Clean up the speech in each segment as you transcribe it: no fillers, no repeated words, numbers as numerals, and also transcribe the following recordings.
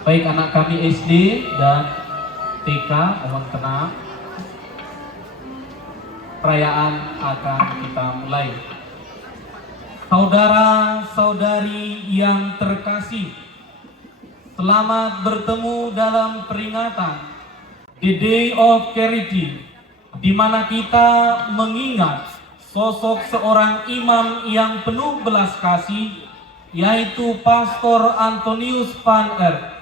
Baik anak kami SD dan TK, mohon tenang. Perayaan akan kita mulai. Saudara-saudari yang terkasih, selamat bertemu dalam peringatan The Day of Charity, di mana kita mengingat sosok seorang imam yang penuh belas kasih, yaitu Pastor Antonius van Eert.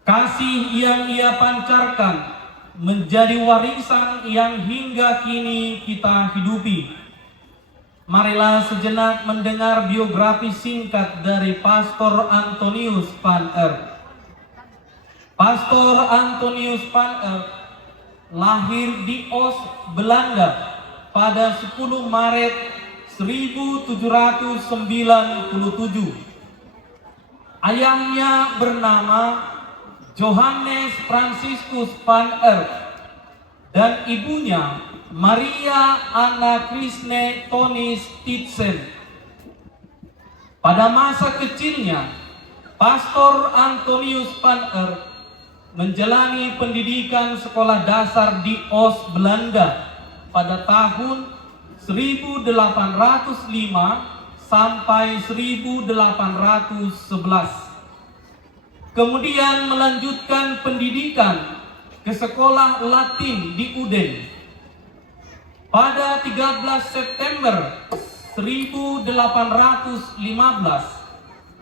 Kasih yang ia pancarkan menjadi warisan yang hingga kini kita hidupi. Marilah sejenak mendengar biografi singkat dari Pastor Antonius van Eert. Pastor Antonius van Eert lahir di Oost, Belanda pada 10 Maret 1797. Ayahnya bernama Johannes Franciscus van Eert dan ibunya Maria Anna Krishne Tonis Titsen. Pada masa kecilnya, Pastor Antonius van Eert menjalani pendidikan sekolah dasar di Oost, Belanda pada tahun 1805 sampai 1811. Kemudian melanjutkan pendidikan ke sekolah Latin di Uden. Pada 13 September 1815,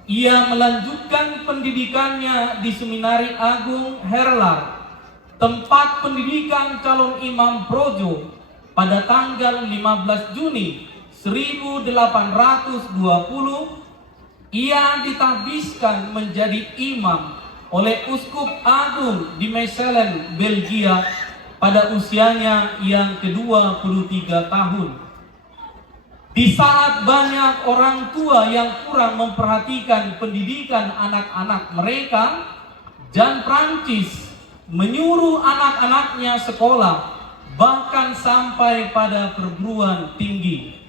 ia melanjutkan pendidikannya di Seminari Agung Herlar, tempat pendidikan calon imam Projo, pada tanggal 15 Juni 1820. Ia ditahbiskan menjadi imam oleh Uskup Agung di Mechelen, Belgia pada usianya yang ke-23 tahun. Di saat banyak orang tua yang kurang memperhatikan pendidikan anak-anak mereka, Jan Prancis menyuruh anak-anaknya sekolah, bahkan sampai pada perguruan tinggi.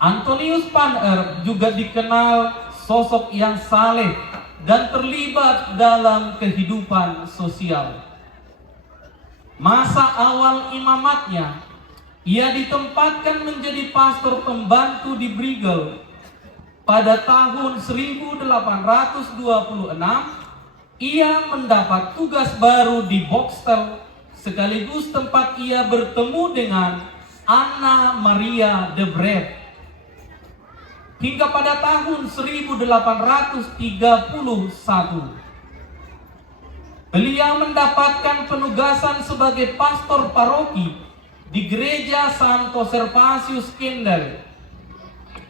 Antonius van Eert juga dikenal sosok yang saleh dan terlibat dalam kehidupan sosial. Masa awal imamatnya, ia ditempatkan menjadi pastor pembantu di Brugge. Pada tahun 1826, ia mendapat tugas baru di Boxtel, sekaligus tempat ia bertemu dengan Anna Maria de Breth. Hingga pada tahun 1831, beliau mendapatkan penugasan sebagai pastor paroki di gereja Santo Servatius Kendel.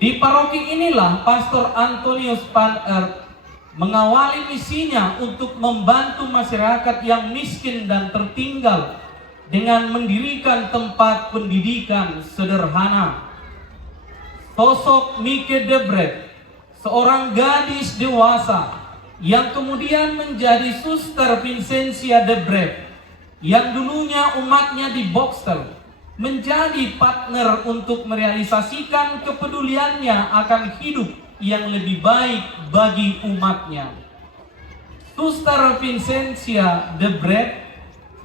Di paroki inilah Pastor Antonius van Eert mengawali misinya untuk membantu masyarakat yang miskin dan tertinggal dengan mendirikan tempat pendidikan sederhana. Sosok Mieke de Breth, seorang gadis dewasa yang kemudian menjadi Suster Vincentia de Breth, yang dulunya umatnya di Boxtel, menjadi partner untuk merealisasikan kepeduliannya akan hidup yang lebih baik bagi umatnya. Suster Vincentia de Breth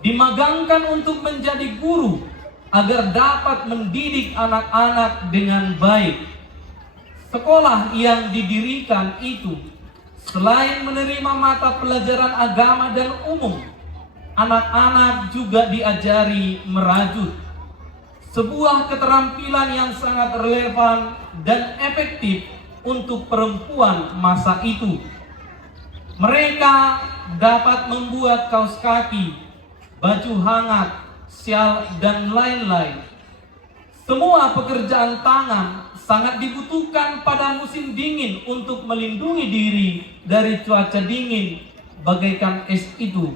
dimagangkan untuk menjadi guru agar dapat mendidik anak-anak dengan baik. Sekolah yang didirikan itu, selain menerima mata pelajaran agama dan umum, anak-anak juga diajari merajut, sebuah keterampilan yang sangat relevan dan efektif untuk perempuan masa itu. Mereka dapat membuat kaos kaki, baju hangat, syal, dan lain-lain. Semua pekerjaan tangan sangat dibutuhkan pada musim dingin untuk melindungi diri dari cuaca dingin bagaikan es itu.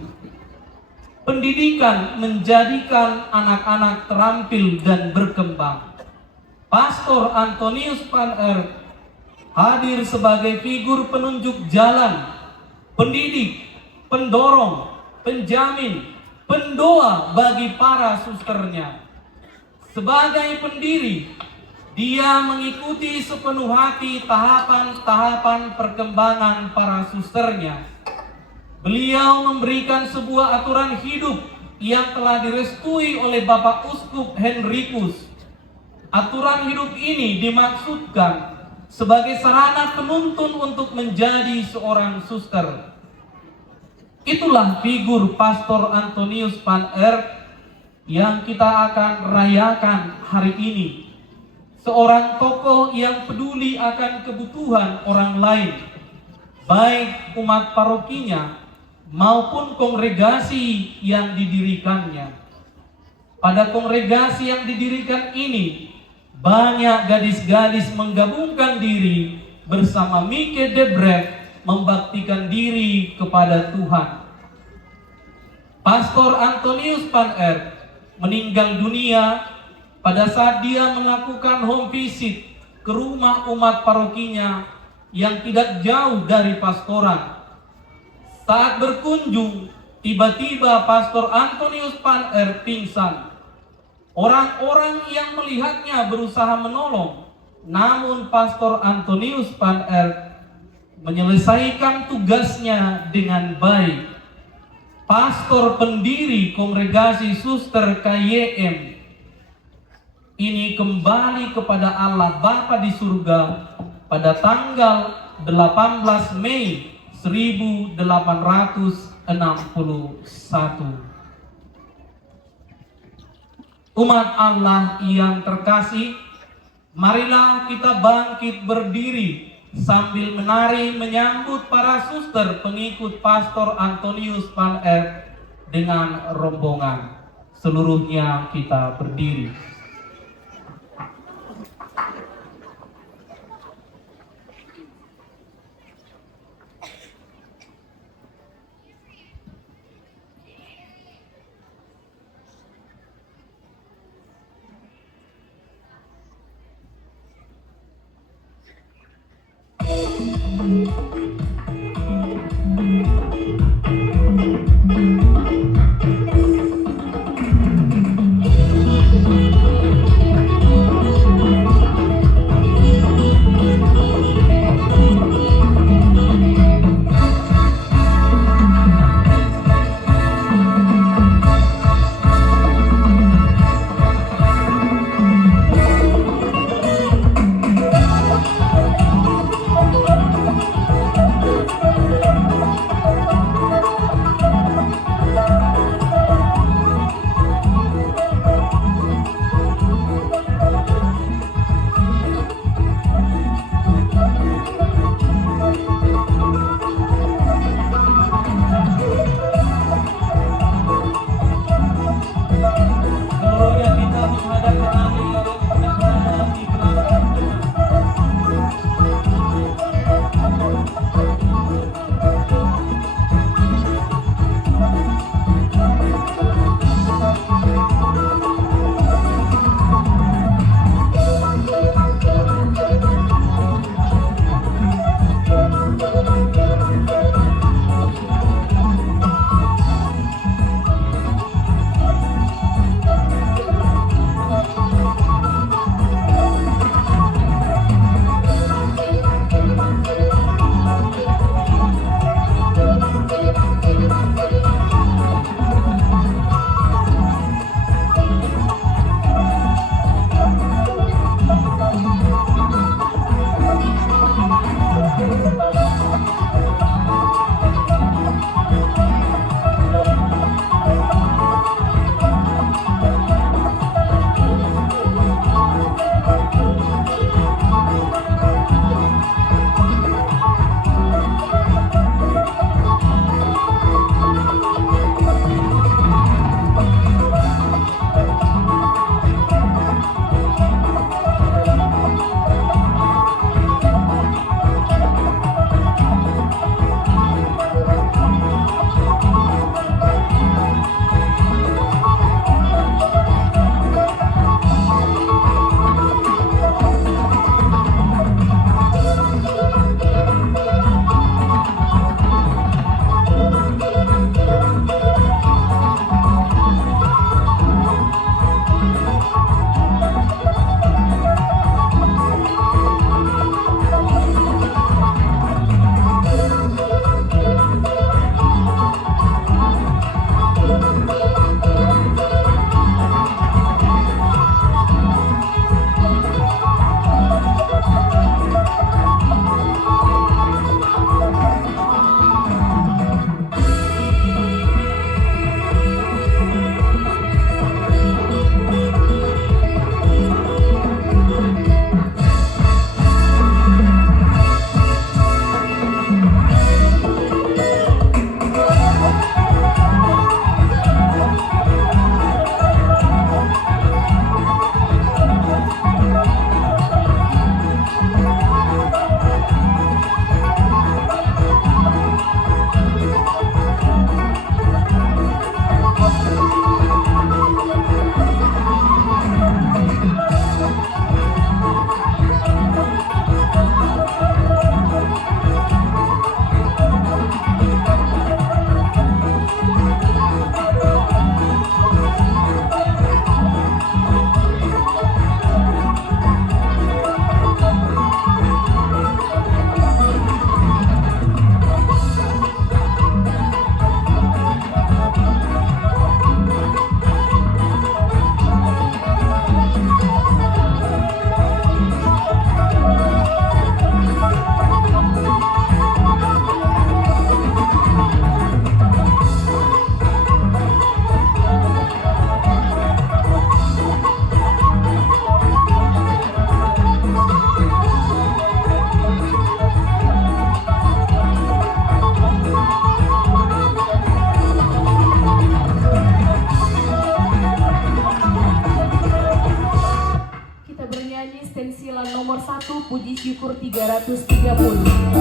Pendidikan menjadikan anak-anak terampil dan berkembang. Pastor Antonius van Eert hadir sebagai figur penunjuk jalan, pendidik, pendorong, penjamin, pendoa bagi para susternya. Sebagai pendiri, dia mengikuti sepenuh hati tahapan-tahapan perkembangan para susternya, Beliau memberikan sebuah aturan hidup yang telah direstui oleh Bapak Uskup Henrikus. Aturan hidup ini dimaksudkan sebagai sarana penuntun untuk menjadi seorang suster. Itulah figur Pastor Antonius van Eert yang kita akan rayakan hari ini. Seorang tokoh yang peduli akan kebutuhan orang lain, baik umat parokinya maupun kongregasi yang didirikannya. Pada kongregasi yang didirikan ini, banyak gadis-gadis menggabungkan diri bersama Mieke de Breff membaktikan diri kepada Tuhan. Pastor Antonius van Eert meninggal dunia pada saat dia melakukan home visit ke rumah umat parokinya yang tidak jauh dari pastoran. Saat berkunjung, tiba-tiba Pastor Antonius van Eert pingsan. Orang-orang yang melihatnya berusaha menolong, namun Pastor Antonius van Eert menyelesaikan tugasnya dengan baik. Pastor pendiri kongregasi Suster KYM ini kembali kepada Allah Bapa di surga pada tanggal 18 Mei 1861. Umat Allah yang terkasih, marilah kita bangkit berdiri sambil menari menyambut para suster pengikut Pastor Antonius van Eert dengan rombongan. Seluruhnya kita berdiri. lagu puji syukur 330.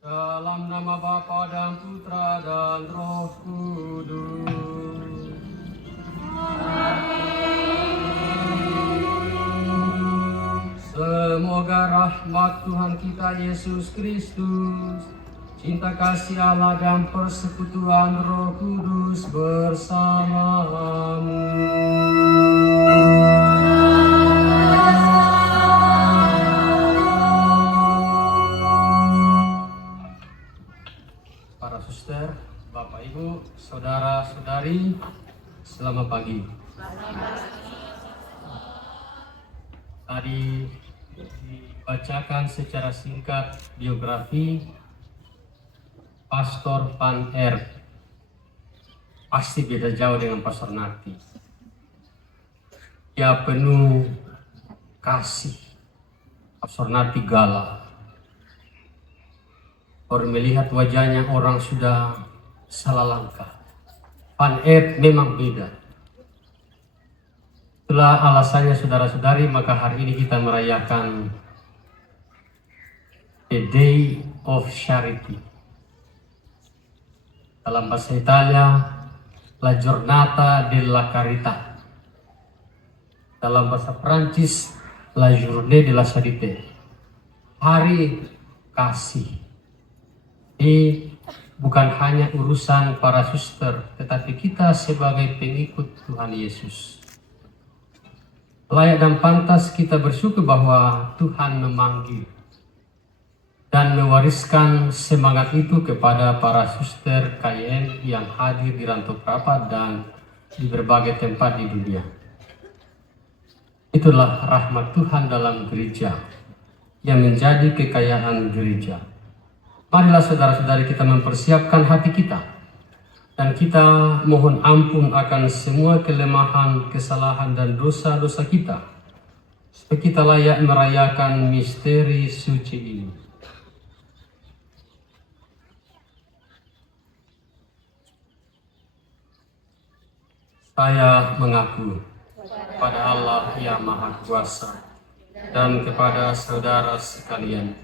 Dalam nama Bapa dan Putra dan Roh Kudus. Semoga rahmat Tuhan kita Yesus Kristus, cinta kasih Allah dan persekutuan Roh Kudus bersamamu. Para suster, Bapak Ibu, saudara-saudari, selamat pagi. Tadi dibacakan secara singkat biografi Pastor Van R. Pasti beda jauh dengan Pastor Nati. Dia penuh kasih. Pastor Nati galak. Baru melihat wajahnya orang sudah salah langkah. Van R memang beda. Itulah alasannya saudara-saudari, maka hari ini kita merayakan The Day of Charity. Dalam bahasa Italia, La Giornata della Carità. Dalam bahasa Prancis, La Journée de la Charité. Hari kasih. Ini bukan hanya urusan para suster, tetapi kita sebagai pengikut Tuhan Yesus. Layak dan pantas kita bersyukur bahwa Tuhan memanggil dan mewariskan semangat itu kepada para suster KYN yang hadir di Rantau Prapat dan di berbagai tempat di dunia. Itulah rahmat Tuhan dalam gereja yang menjadi kekayaan gereja. Marilah saudara-saudari kita mempersiapkan hati kita dan kita mohon ampun akan semua kelemahan, kesalahan dan dosa-dosa kita supaya kita layak merayakan misteri suci ini. Saya mengaku kepada Allah yang Maha Kuasa dan kepada saudara sekalian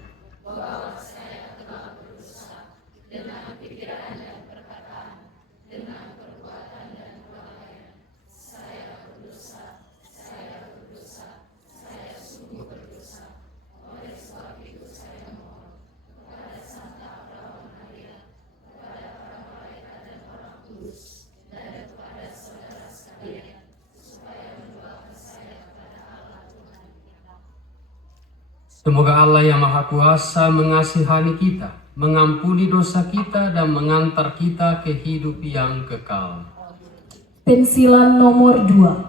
semoga Allah yang Maha Kuasa mengasihani kita, mengampuni dosa kita, dan mengantar kita ke hidup yang kekal. Pensilan nomor 2.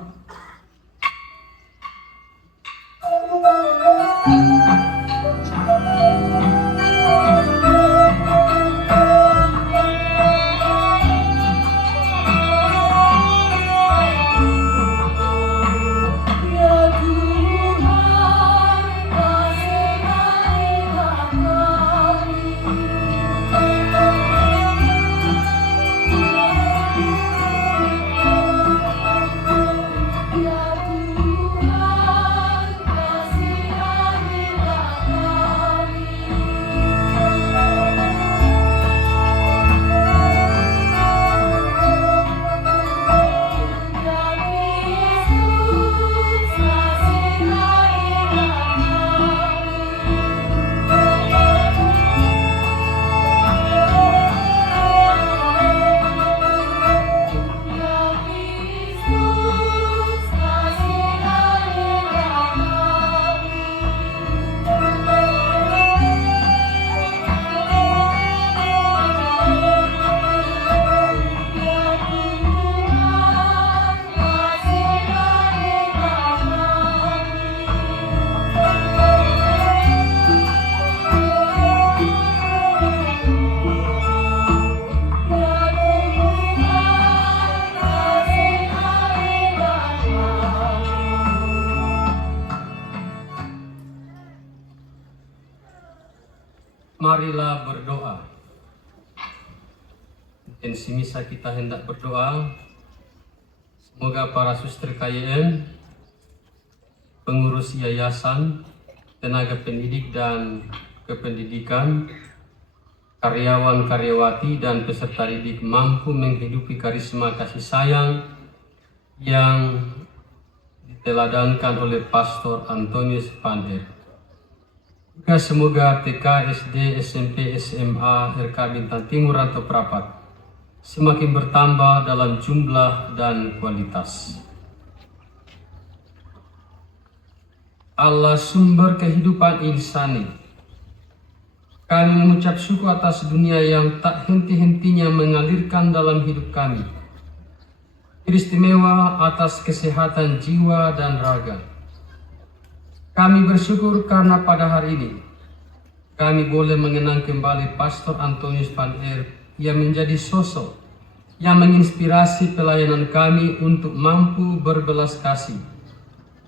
Marilah berdoa. Intensi misa kita hendak berdoa. Semoga para suster KYM, pengurus yayasan, tenaga pendidik dan kependidikan, karyawan-karyawati dan peserta didik mampu menghidupi karisma kasih sayang yang diteladankan oleh Pastor Antonius van Er. Juga semoga TK, SD, SMP, SMA, RK Bintang Timur atau Prapat semakin bertambah dalam jumlah dan kualitas. Allah sumber kehidupan insani, kami mengucap syukur atas dunia yang tak henti-hentinya mengalirkan dalam hidup kami. Teristimewa atas kesehatan jiwa dan raga. Kami bersyukur karena pada hari ini kami boleh mengenang kembali Pastor Antonius van Er yang menjadi sosok yang menginspirasi pelayanan kami untuk mampu berbelas kasih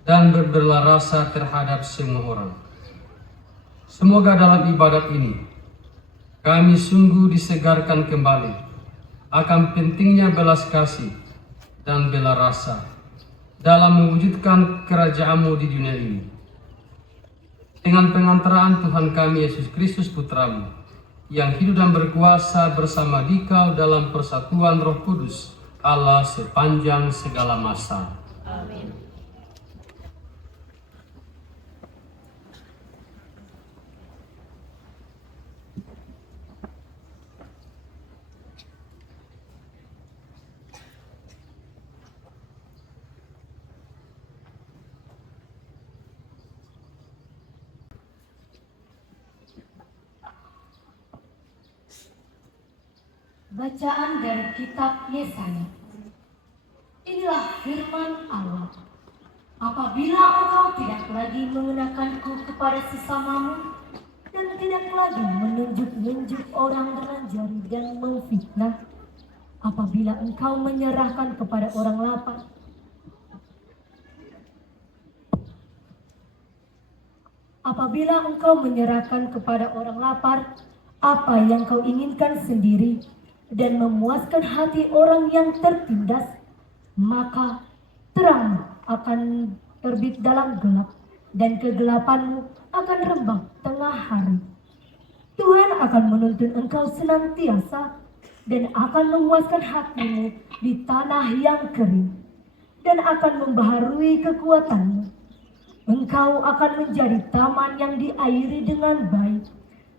dan berbelah rasa terhadap semua orang. Semoga dalam ibadat ini kami sungguh disegarkan kembali akan pentingnya belas kasih dan bela rasa dalam mewujudkan kerajaan-Mu di dunia ini. Dengan pengantaraan Tuhan kami Yesus Kristus Putra-Mu, yang hidup dan berkuasa bersama Dikau dalam persatuan Roh Kudus, Allah sepanjang segala masa. Amin. Bacaan dari kitab Yesaya. Inilah firman Allah. Apabila engkau tidak lagi mengenakanku kepada sesamamu dan tidak lagi menunjuk-nunjuk orang dengan jari dan memfitnah, apabila engkau menyerahkan kepada orang lapar, apa yang kau inginkan sendiri dan memuaskan hati orang yang tertindas, maka terang akan terbit dalam gelap, dan kegelapanmu akan rembang tengah hari. Tuhan akan menuntun engkau senantiasa, dan akan memuaskan hatimu di tanah yang kering, dan akan membaharui kekuatanmu. Engkau akan menjadi taman yang diairi dengan baik,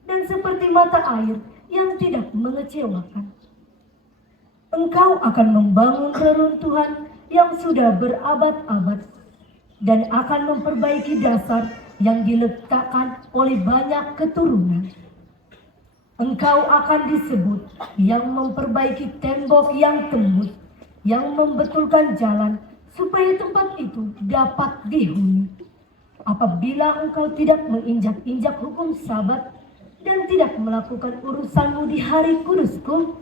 dan seperti mata air yang tidak mengecewakan. Engkau akan membangun reruntuhan yang sudah berabad-abad, dan akan memperbaiki dasar yang diletakkan oleh banyak keturunan. Engkau akan disebut yang memperbaiki tembok yang tembus, yang membetulkan jalan supaya tempat itu dapat dihuni. Apabila engkau tidak menginjak-injak hukum Sabat dan tidak melakukan urusanmu di hari kudusku,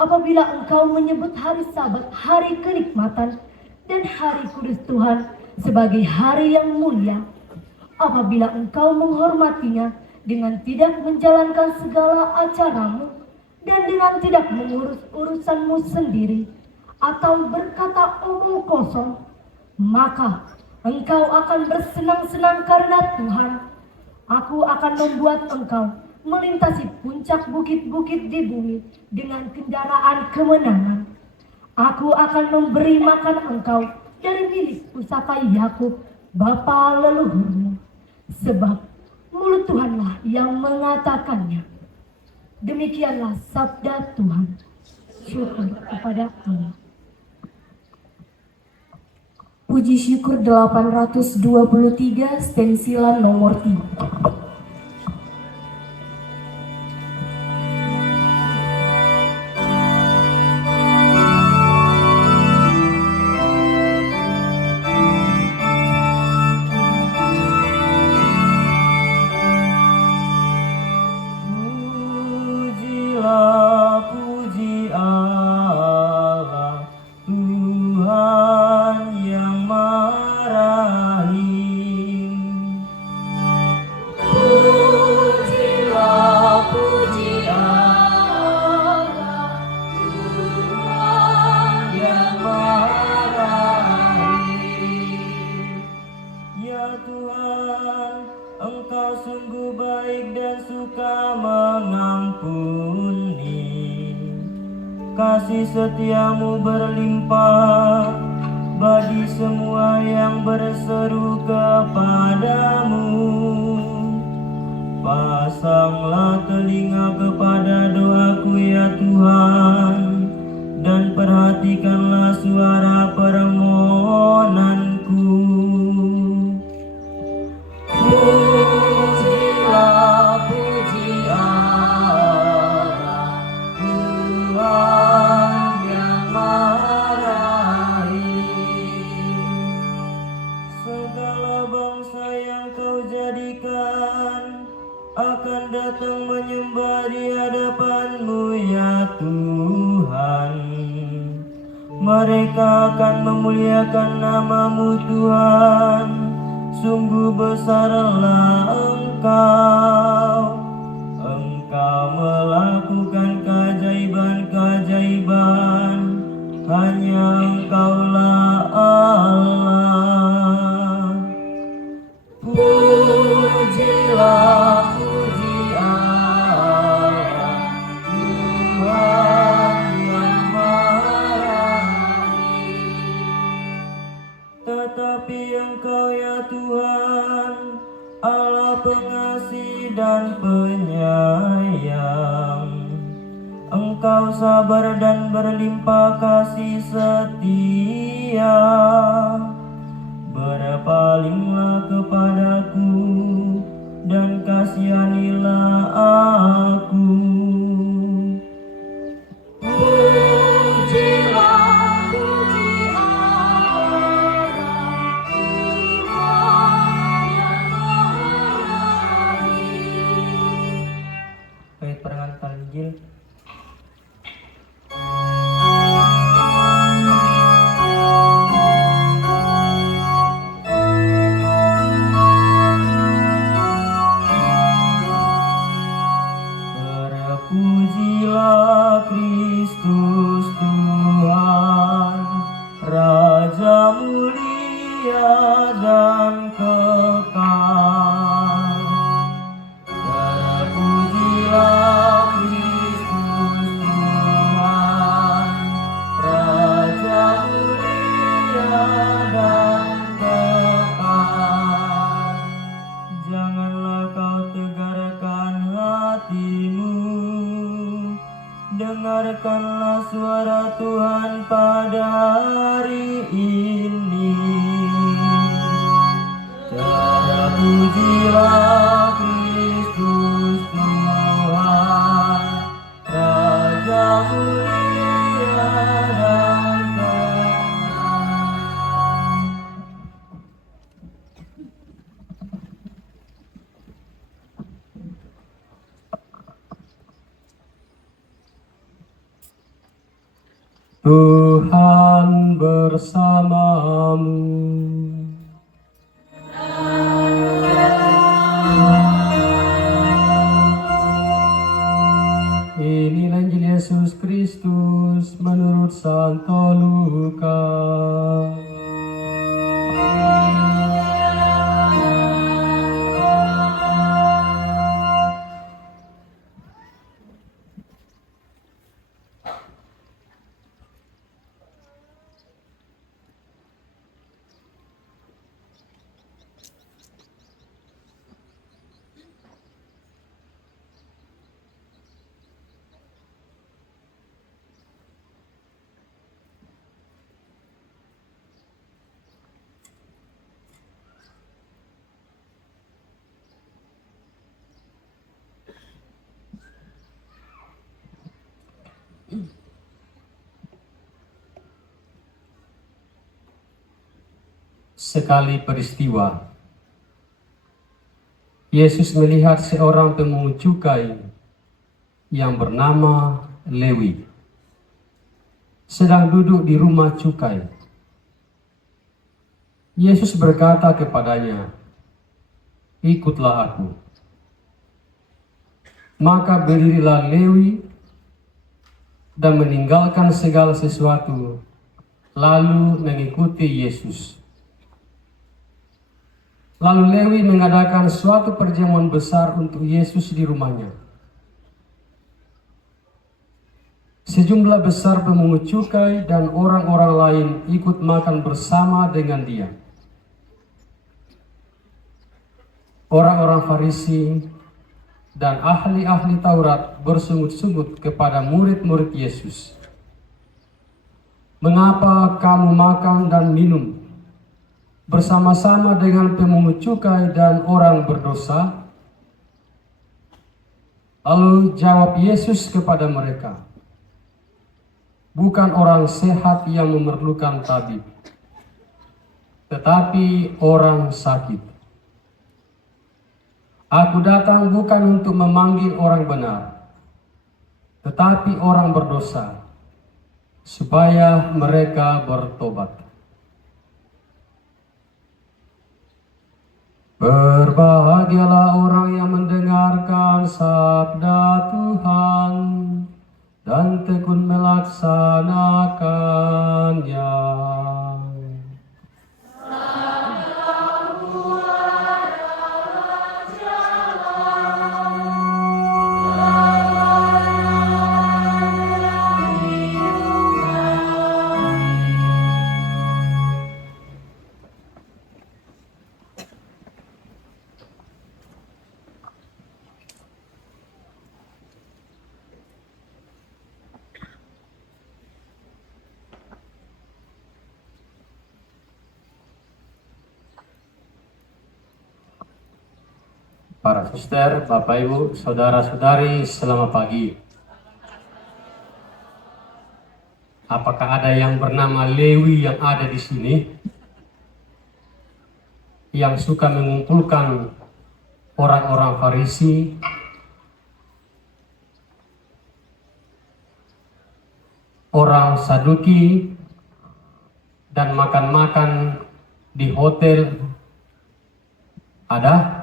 apabila engkau menyebut hari Sabat hari kenikmatan dan hari kudus Tuhan sebagai hari yang mulia, apabila engkau menghormatinya dengan tidak menjalankan segala acaramu dan dengan tidak mengurus urusanmu sendiri atau berkata omong kosong, maka engkau akan bersenang-senang karena Tuhan. Aku akan membuat engkau melintasi puncak bukit-bukit di bumi dengan kendaraan kemenangan. Aku akan memberi makan engkau dari milik pusaka Yakub bapa leluhurmu, sebab mulut Tuhanlah yang mengatakannya. Demikianlah sabda Tuhan. Syukur kepada Allah. Puji syukur 823 stensilan nomor 3. Puji Allah, Tuhan yang Maha Rahim. Pujilah, puji Allah, Tuhan yang Maha Rahim. Ya Tuhan, Engkau sungguh baik dan suka mengampuni. Kasih setiamu berlimpah bagi semua yang berseru kepadamu. Pasanglah telinga kepada doaku ya Tuhan, dan perhatikanlah suara permohonanku. Pujilah, puji Allah, Tuhan yang Maha Rahim. Segala bangsa yang kau jadikan akan datang menyembah di hadapan-Mu ya Tuhan. Mereka akan memuliakan nama-Mu Tuhan. Sungguh besarlah Engkau. Engkau melakukan keajaiban-keajaiban. Hanya Engkaulah Allah. Pujilah, puji Allah, Tuhan yang Maha Rahim. Tetapi Engkau ya Tuhan, Allah pengasih dan penyayang. Engkau sabar dan berlimpah kasih setia. Berpalinglah kepadaku dan kasihanilah aku. Pujilah, puji Allah, Tuhan yang Maha Rahim. Bait perangan Tanjil. dengarkanlah suara Tuhan pada hari ini. Terpujilah Kristus Tuhan, Raja mulia dan kekal. Tuhan bersamamu. Inilah Injil Yesus Kristus menurut Santo Lukas. Sekali peristiwa, Yesus melihat seorang pemungut cukai yang bernama Lewi sedang duduk di rumah cukai. Yesus berkata kepadanya, "Ikutlah aku." Maka berdirilah Lewi dan meninggalkan segala sesuatu, lalu mengikuti Yesus. Lalu Lewi mengadakan suatu perjamuan besar untuk Yesus di rumahnya. Sejumlah besar pemungut cukai dan orang-orang lain ikut makan bersama dengan dia. Orang-orang Farisi dan ahli-ahli Taurat bersungut-sungut kepada murid-murid Yesus. "Mengapa kamu makan dan minum bersama-sama dengan pemungut cukai dan orang berdosa?" Lalu jawab Yesus kepada mereka, "Bukan orang sehat yang memerlukan tabib, tetapi orang sakit. Aku datang bukan untuk memanggil orang benar, tetapi orang berdosa, supaya mereka bertobat." Berbahagialah orang yang mendengarkan sabda Tuhan dan tekun melaksanakannya. Para suster, Bapak Ibu, saudara-saudari, selamat pagi. Apakah ada yang bernama Lewi yang ada di sini yang suka mengumpulkan orang-orang Farisi, orang Saduki, dan makan-makan di hotel? Ada?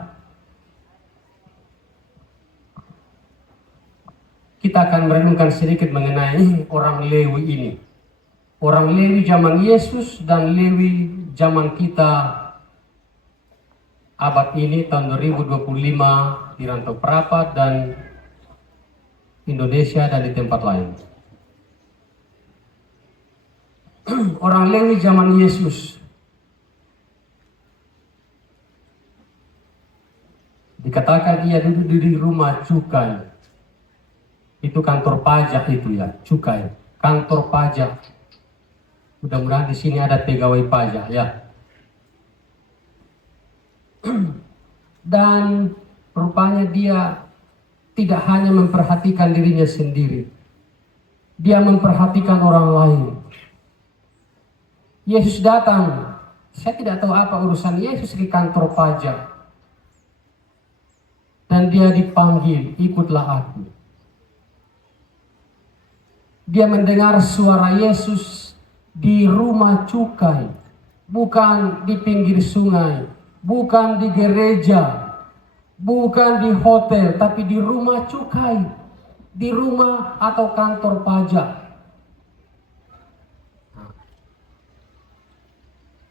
Kita akan merenungkan sedikit mengenai orang Lewi ini. Orang Lewi zaman Yesus dan Lewi zaman kita abad ini tahun 2025 di Rantau Perapat dan Indonesia dan di tempat lain. Orang Lewi zaman Yesus dikatakan ia duduk di rumah cukai. Di Itu kantor pajak itu ya, cukai. Kantor pajak. Mudah-mudahan di sini ada pegawai pajak ya. Dan rupanya dia tidak hanya memperhatikan dirinya sendiri. Dia memperhatikan orang lain. Yesus datang. Saya tidak tahu apa urusan Yesus di kantor pajak. Dan dia dipanggil, ikutlah aku. Dia mendengar suara Yesus di rumah cukai. Bukan di pinggir sungai. Bukan di gereja. Bukan di hotel. Tapi di rumah cukai. Di rumah atau kantor pajak.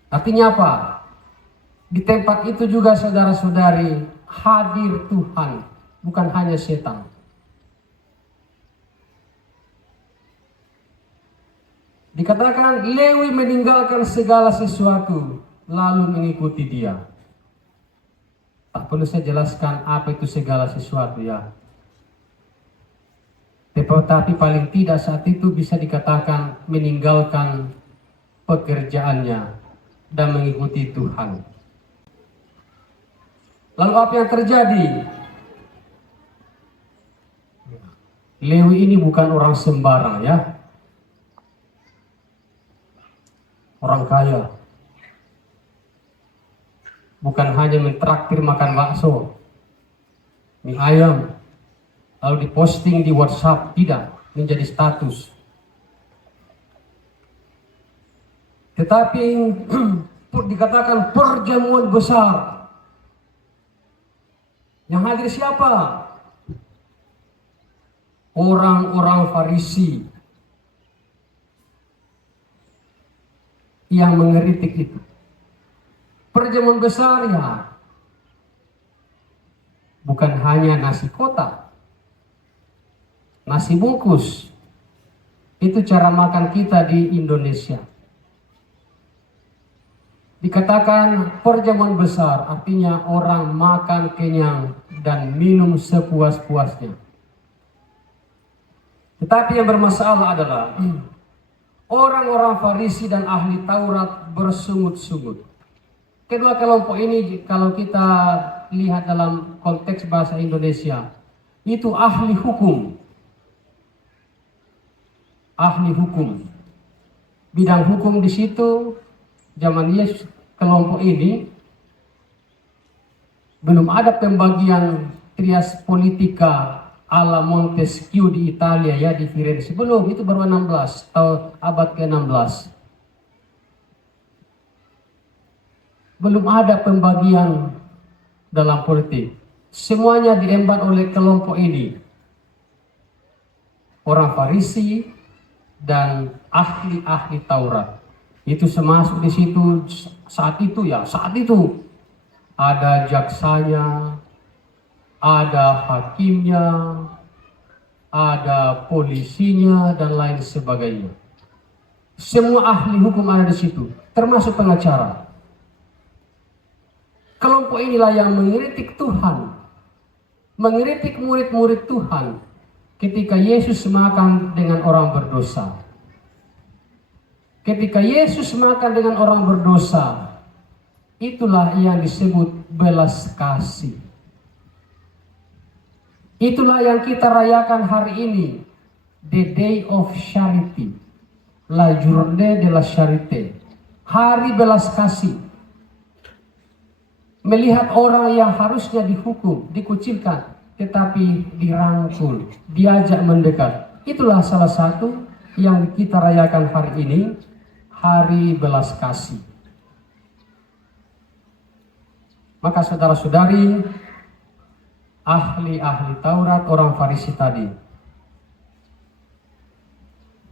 Artinya apa? Di tempat itu juga saudara-saudari hadir Tuhan, bukan hanya setan. Dikatakan Lewi meninggalkan segala sesuatu lalu mengikuti dia. Tak perlu saya jelaskan apa itu segala sesuatu ya. Tetapi paling tidak saat itu bisa dikatakan meninggalkan pekerjaannya dan mengikuti Tuhan. Lalu apa yang terjadi? Lewi ini bukan orang sembarang ya. Orang kaya. Bukan hanya mentraktir makan bakso, mie ayam, lalu diposting di WhatsApp, tidak menjadi status. Tetapi dikatakan perjamuan besar. Yang hadir siapa? Orang-orang Farisi yang mengeritik itu. Perjamuan besar ya, bukan hanya nasi kotak, nasi bungkus. Itu cara makan kita di Indonesia. Dikatakan perjamuan besar artinya orang makan kenyang dan minum sepuas-puasnya. Tetapi yang bermasalah adalah orang-orang Farisi dan ahli Taurat bersungut-sungut. Kedua kelompok ini kalau kita lihat dalam konteks bahasa Indonesia, itu ahli hukum. Ahli hukum. Bidang hukum di situ zaman Yesus kelompok ini belum ada pembagian trias politika ala Montesquieu di Italia ya, di Firenze. Belum, itu baru 16 atau abad ke-16. Belum ada pembagian dalam politik. Semuanya diemban oleh kelompok ini. Orang Farisi dan ahli-ahli Taurat. Itu semasuk di situ saat itu ya, saat itu ada jaksanya, ada hakimnya, ada polisinya dan lain sebagainya. Semua ahli hukum ada di situ, termasuk pengacara. Kelompok inilah yang mengkritik Tuhan, mengkritik murid-murid Tuhan ketika Yesus makan dengan orang berdosa. Ketika Yesus makan dengan orang berdosa, itulah yang disebut belas kasih. Itulah yang kita rayakan hari ini, the day of charity, la journée de la charité, hari belas kasih. Melihat orang yang harusnya dihukum, dikucilkan, tetapi dirangkul, diajak mendekat. Itulah salah satu yang kita rayakan hari ini, hari belas kasih. Maka saudara-saudari, ahli-ahli Taurat, orang Farisi tadi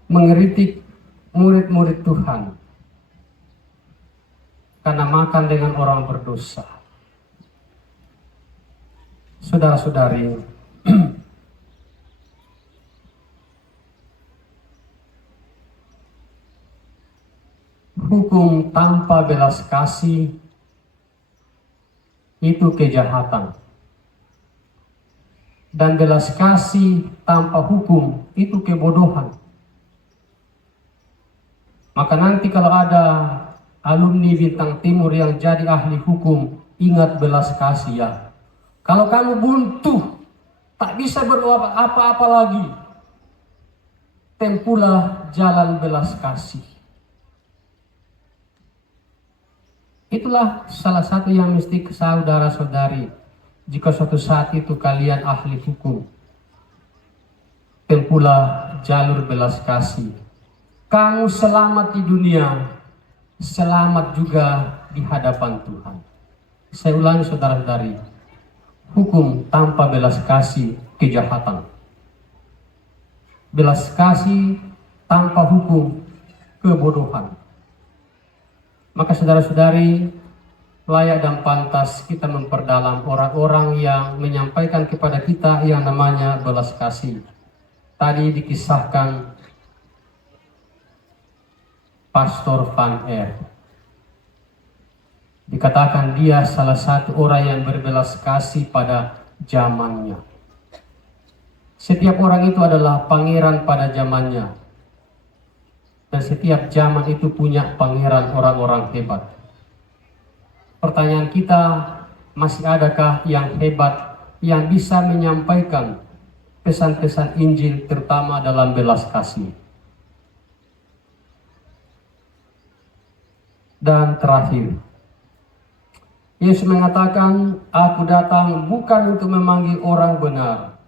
mengkritik murid-murid Tuhan karena makan dengan orang berdosa. Saudara-saudari, hukum tanpa belas kasih itu kejahatan. dan belas kasih tanpa hukum itu kebodohan. Maka nanti kalau ada alumni Bintang Timur yang jadi ahli hukum, ingat belas kasih ya. Kalau kamu buntu, tak bisa berbuat apa-apa lagi, tempuhlah jalan belas kasih. Itulah salah satu yang mesti saudara-saudari, jika suatu saat itu kalian ahli hukum, tempuhlah jalur belas kasih. Kamu selamat di dunia, selamat juga di hadapan Tuhan. Saya ulangi saudara-saudari, hukum tanpa belas kasih kejahatan. Belas kasih tanpa hukum kebodohan. Maka saudara-saudari, layak dan pantas kita memperdalam orang-orang yang menyampaikan kepada kita yang namanya belas kasih. Tadi dikisahkan Pastor Van Aert. Dikatakan dia salah satu orang yang berbelas kasih pada zamannya. Setiap orang itu adalah pangeran pada zamannya. Dan setiap zaman itu punya pangeran orang-orang hebat. Pertanyaan kita, masih adakah yang hebat yang bisa menyampaikan pesan-pesan Injil terutama dalam belas kasih? Dan terakhir, Yesus mengatakan, aku datang bukan untuk memanggil orang benar,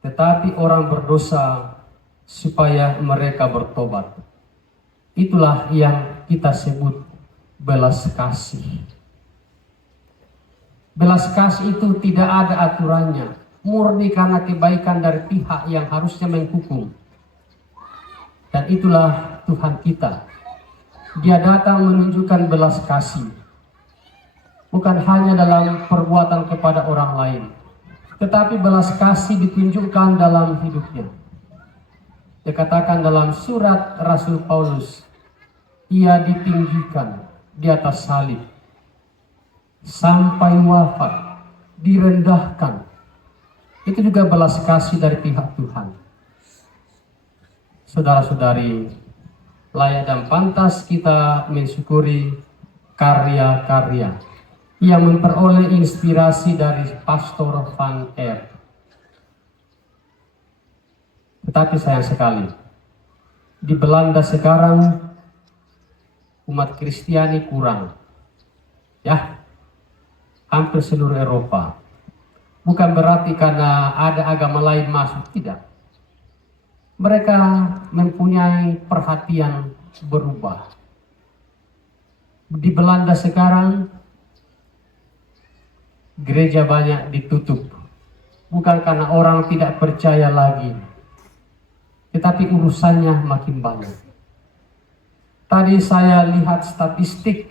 tetapi orang berdosa supaya mereka bertobat. Itulah yang kita sebut belas kasih. Belas kasih itu tidak ada aturannya, murni karena kebaikan dari pihak yang harusnya menghukum. Dan itulah Tuhan kita. Dia datang menunjukkan belas kasih, bukan hanya dalam perbuatan kepada orang lain, tetapi belas kasih ditunjukkan dalam hidupnya. Dikatakan dalam surat Rasul Paulus, ia ditinggikan di atas salib sampai wafat, direndahkan. Itu juga belas kasih dari pihak Tuhan. Saudara-saudari, layak dan pantas kita mensyukuri karya-karya yang memperoleh inspirasi dari Pastor Van Aert. Tetapi sayang sekali, di Belanda sekarang umat Kristiani kurang. Ya, hampir seluruh Eropa. Bukan berarti karena ada agama lain masuk, tidak. Mereka mempunyai perhatian berubah. Di Belanda sekarang gereja banyak ditutup. Bukan karena orang tidak percaya lagi, tetapi urusannya makin banyak. Tadi saya lihat statistik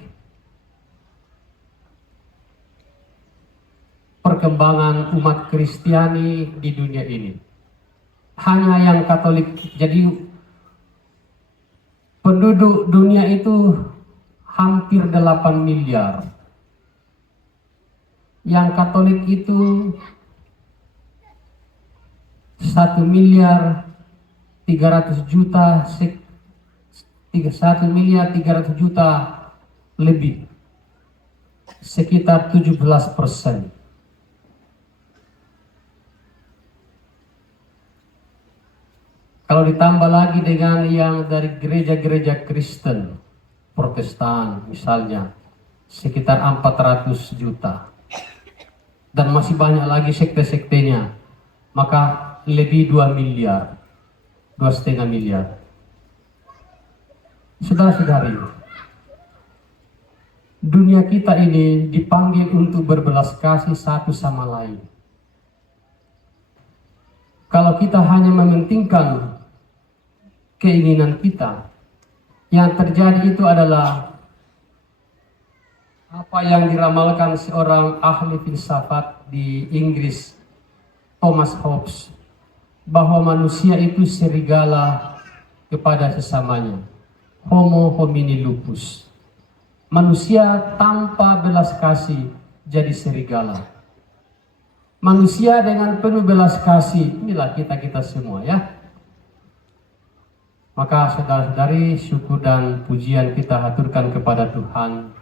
perkembangan umat Kristiani di dunia ini. Hanya yang Katolik, jadi penduduk dunia itu hampir 8 miliar. Yang Katolik itu 1 miliar 300 juta, 1 miliar 300 juta lebih, sekitar 17%. Kalau ditambah lagi dengan yang dari gereja-gereja Kristen, Protestan misalnya, sekitar 400 juta. Dan masih banyak lagi sekte-sektenya, maka lebih 2 miliar, 2,5 miliar. Saudara-saudari, dunia kita ini dipanggil untuk berbelas kasih satu sama lain. Kalau kita hanya mementingkan keinginan kita, yang terjadi itu adalah apa yang diramalkan seorang ahli filsafat di Inggris, Thomas Hobbes, bahwa manusia itu serigala kepada sesamanya, homo homini lupus. Manusia tanpa belas kasih jadi serigala. manusia dengan penuh belas kasih. Inilah kita semua ya. Maka saudara-saudari, syukur dan pujian kita haturkan kepada Tuhan.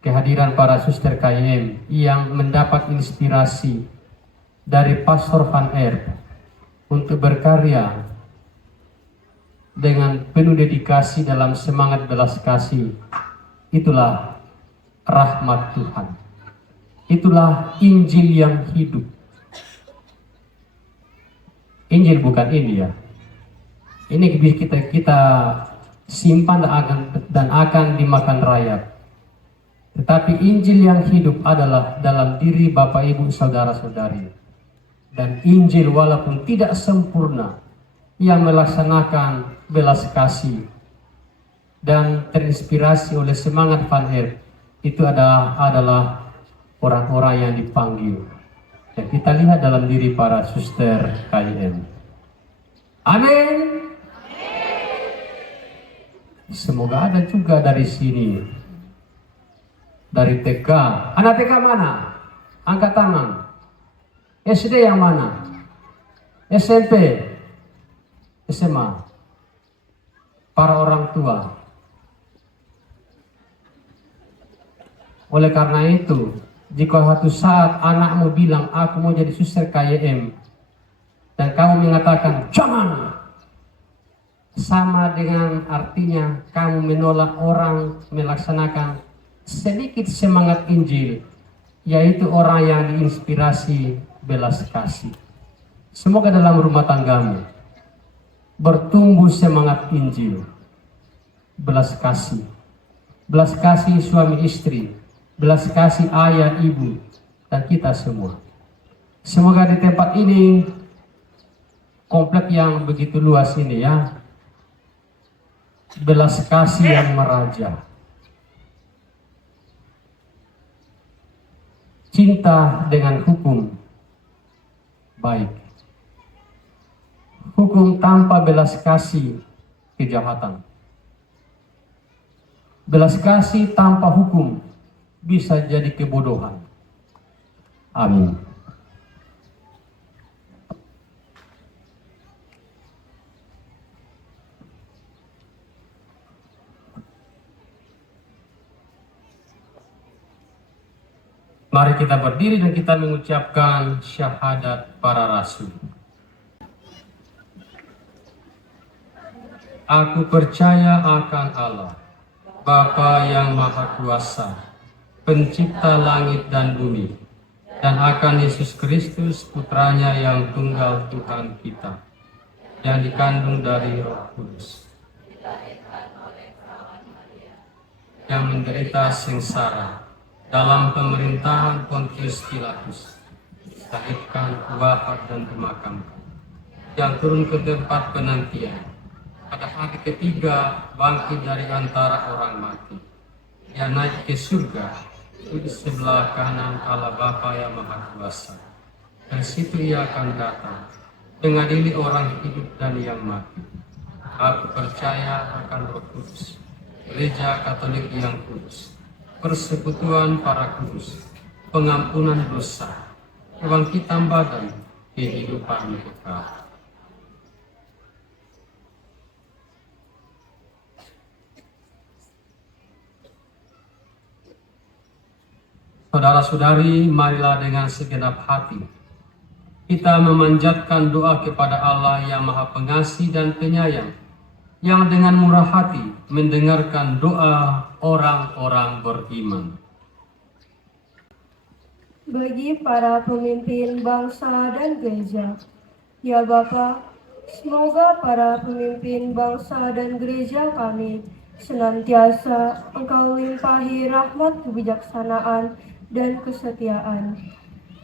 Kehadiran para suster KYM yang mendapat inspirasi dari Pastor Van Erp untuk berkarya dengan penuh dedikasi dalam semangat belas kasih. Itulah rahmat Tuhan. Itulah Injil yang hidup. Injil bukan ini ya. Ini kita simpan dan akan dimakan rayap. Tetapi Injil yang hidup adalah dalam diri Bapak Ibu Saudara-saudari. Dan Injil walaupun tidak sempurna, yang melaksanakan belas kasih dan terinspirasi oleh semangat Van Erp, itu adalah orang-orang yang dipanggil. Dan kita lihat dalam diri para suster KYM. Amin. Semoga ada juga dari sini, dari TK. Anak TK mana? Angkat tangan. SD yang mana? SMP, SMA. Para orang tua. Oleh karena itu, jika suatu saat anakmu bilang, aku mau jadi suster KYM, dan kamu mengatakan, jangan, sama dengan artinya kamu menolak orang melaksanakan sedikit semangat Injil, yaitu orang yang diinspirasi belas kasih. Semoga dalam rumah tanggamu bertumbuh semangat Injil, belas kasih suami istri, belas kasih ayah ibu, dan kita semua. Semoga di tempat ini, komplek yang begitu luas ini ya, belas kasih yang meraja, cinta dengan hukum baik, hukum tanpa belas kasih kejahatan, belas kasih tanpa hukum bisa jadi kebodohan. Amin. Mari kita berdiri dan kita mengucapkan syahadat para rasul. Aku percaya akan Allah, Bapa yang Maha Kuasa, Pencipta langit dan bumi, dan akan Yesus Kristus, Putranya yang tunggal Tuhan kita, yang dikandung dari Roh Kudus, yang menderita sengsara dalam pemerintahan Pontius Pilatus, dilahirkan, wafat dan dimakamkan, yang turun ke tempat penantian, pada hari ketiga bangkit dari antara orang mati, yang naik ke surga, di sebelah kanan Allah Bapa yang Maha Kuasa. Dan situ ia akan datang, mengadili orang hidup dan yang mati. Aku percaya akan Roh Kudus, Gereja Katolik yang kudus, persekutuan para kudus, pengampunan dosa, kebangkitan badan, kehidupan kekal. Saudara-saudari, marilah dengan segenap hati kita memanjatkan doa kepada Allah yang Maha Pengasih dan Penyayang, yang dengan murah hati mendengarkan doa orang-orang beriman. Bagi para pemimpin bangsa dan gereja, ya Bapa, semoga para pemimpin bangsa dan gereja kami senantiasa Engkau limpahi rahmat kebijaksanaan dan kesetiaan.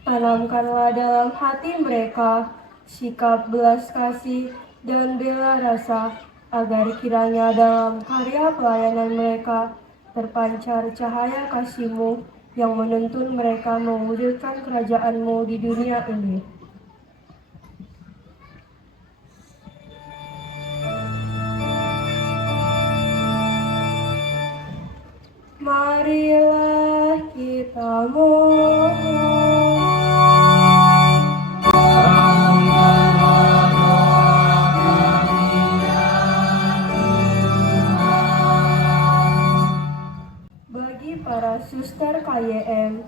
Tanamkanlah dalam hati mereka sikap belas kasih dan bela rasa, agar kiranya dalam karya pelayanan mereka terpancar cahaya kasih-Mu yang menuntun mereka mewujudkan kerajaan-Mu di dunia ini. Marilah kita mohon. KYM.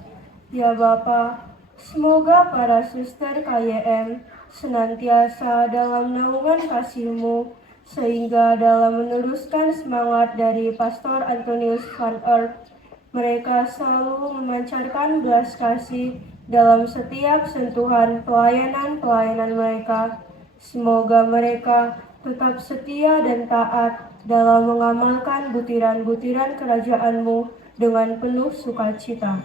Ya Bapa, semoga para suster KYM senantiasa dalam naungan kasih-Mu, sehingga dalam meneruskan semangat dari Pastor Antonius van Eert, mereka selalu memancarkan belas kasih dalam setiap sentuhan pelayanan-pelayanan mereka. Semoga mereka tetap setia dan taat dalam mengamalkan butiran-butiran kerajaan-Mu dengan penuh sukacita.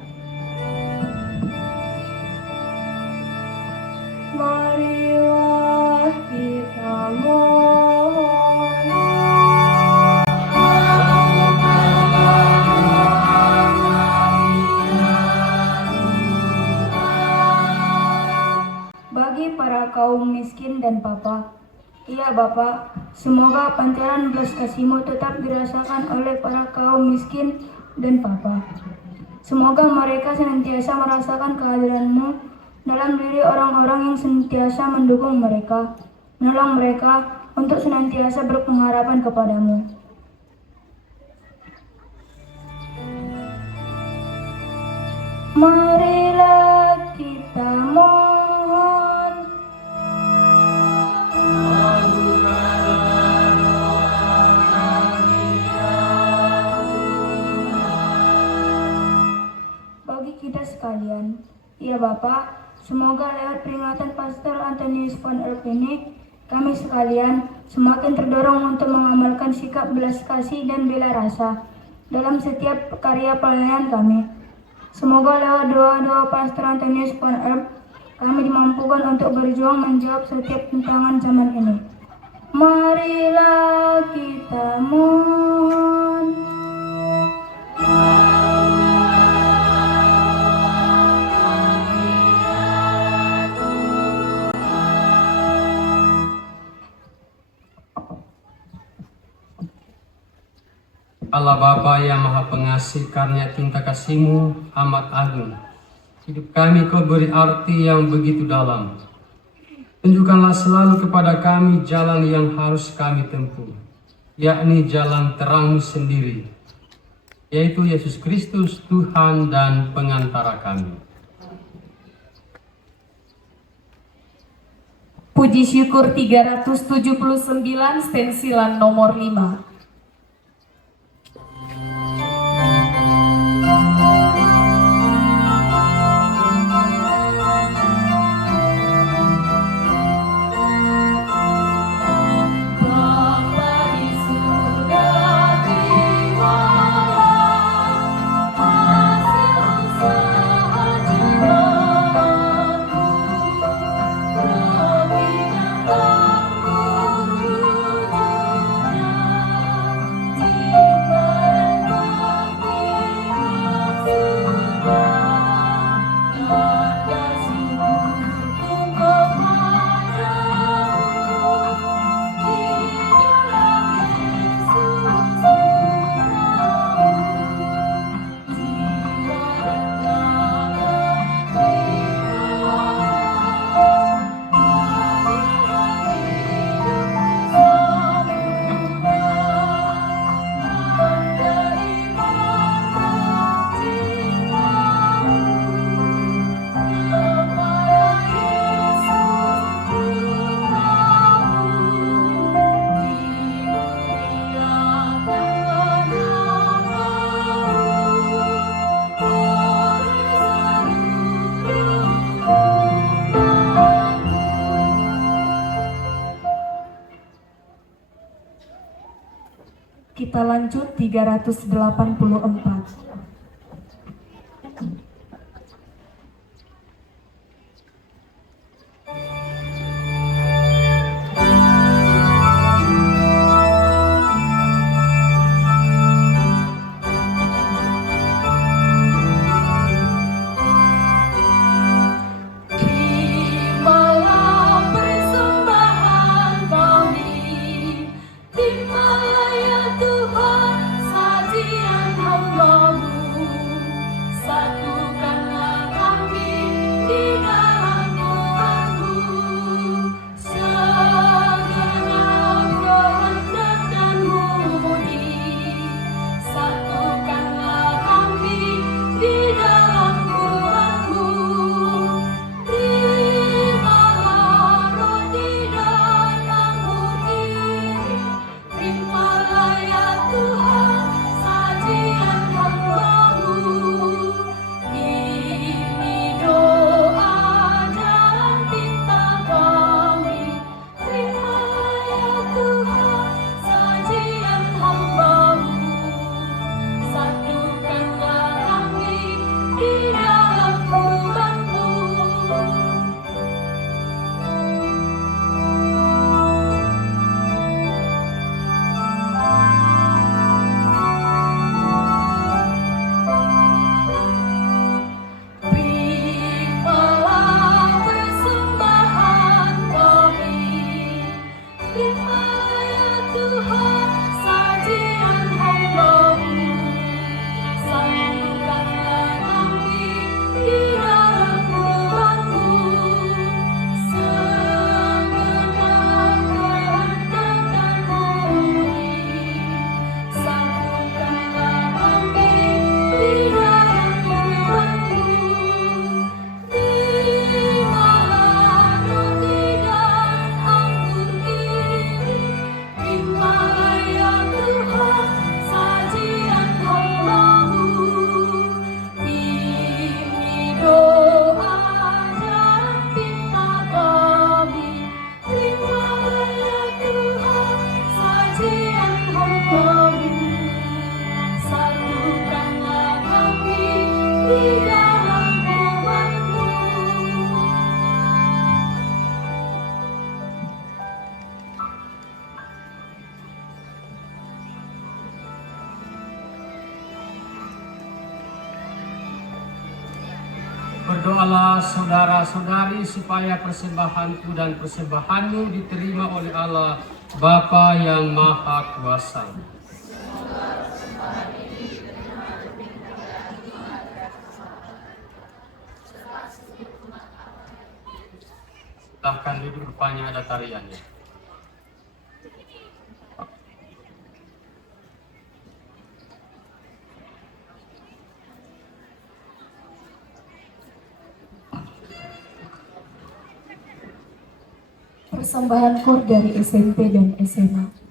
Marilah kita mohon. Bagi para kaum miskin dan papa, iya Bapa, semoga pancaran belas kasih-Mu tetap dirasakan oleh para kaum miskin dan papa. Semoga mereka senantiasa merasakan kehadiran-Mu dalam diri orang-orang yang senantiasa mendukung mereka, menolong mereka untuk senantiasa berpengharapan kepadamu. Marilah kita mohon. Bagi kita sekalian, ya Bapak, semoga lewat peringatan Pastor Antonius van Eert ini, kami sekalian semakin terdorong untuk mengamalkan sikap belas kasih dan bela rasa dalam setiap karya pelayanan kami. Semoga lewat doa-doa Pastor Antonius van Eert, kami dimampukan untuk berjuang menjawab setiap tantangan zaman ini. Marilah kita mohon. Allah Bapa yang Maha Pengasih, karena cinta kasih-Mu amat agung, hidup kami Kau beri arti yang begitu dalam. Tunjukkanlah selalu kepada kami jalan yang harus kami tempuh, yakni jalan terang-Mu sendiri, yaitu Yesus Kristus, Tuhan dan pengantara kami. Puji syukur 379 stensilan nomor 5. Kita lanjut 384. Terimalah ya Tuhan sajian hamba-Mu. Berdoalah saudara-saudari supaya persembahanku dan persembahanmu diterima oleh Allah Bapa yang Maha Kuasa. Silahkan duduk, rupanya ada tariannya. Persembahan KOR dari SMP dan SMA.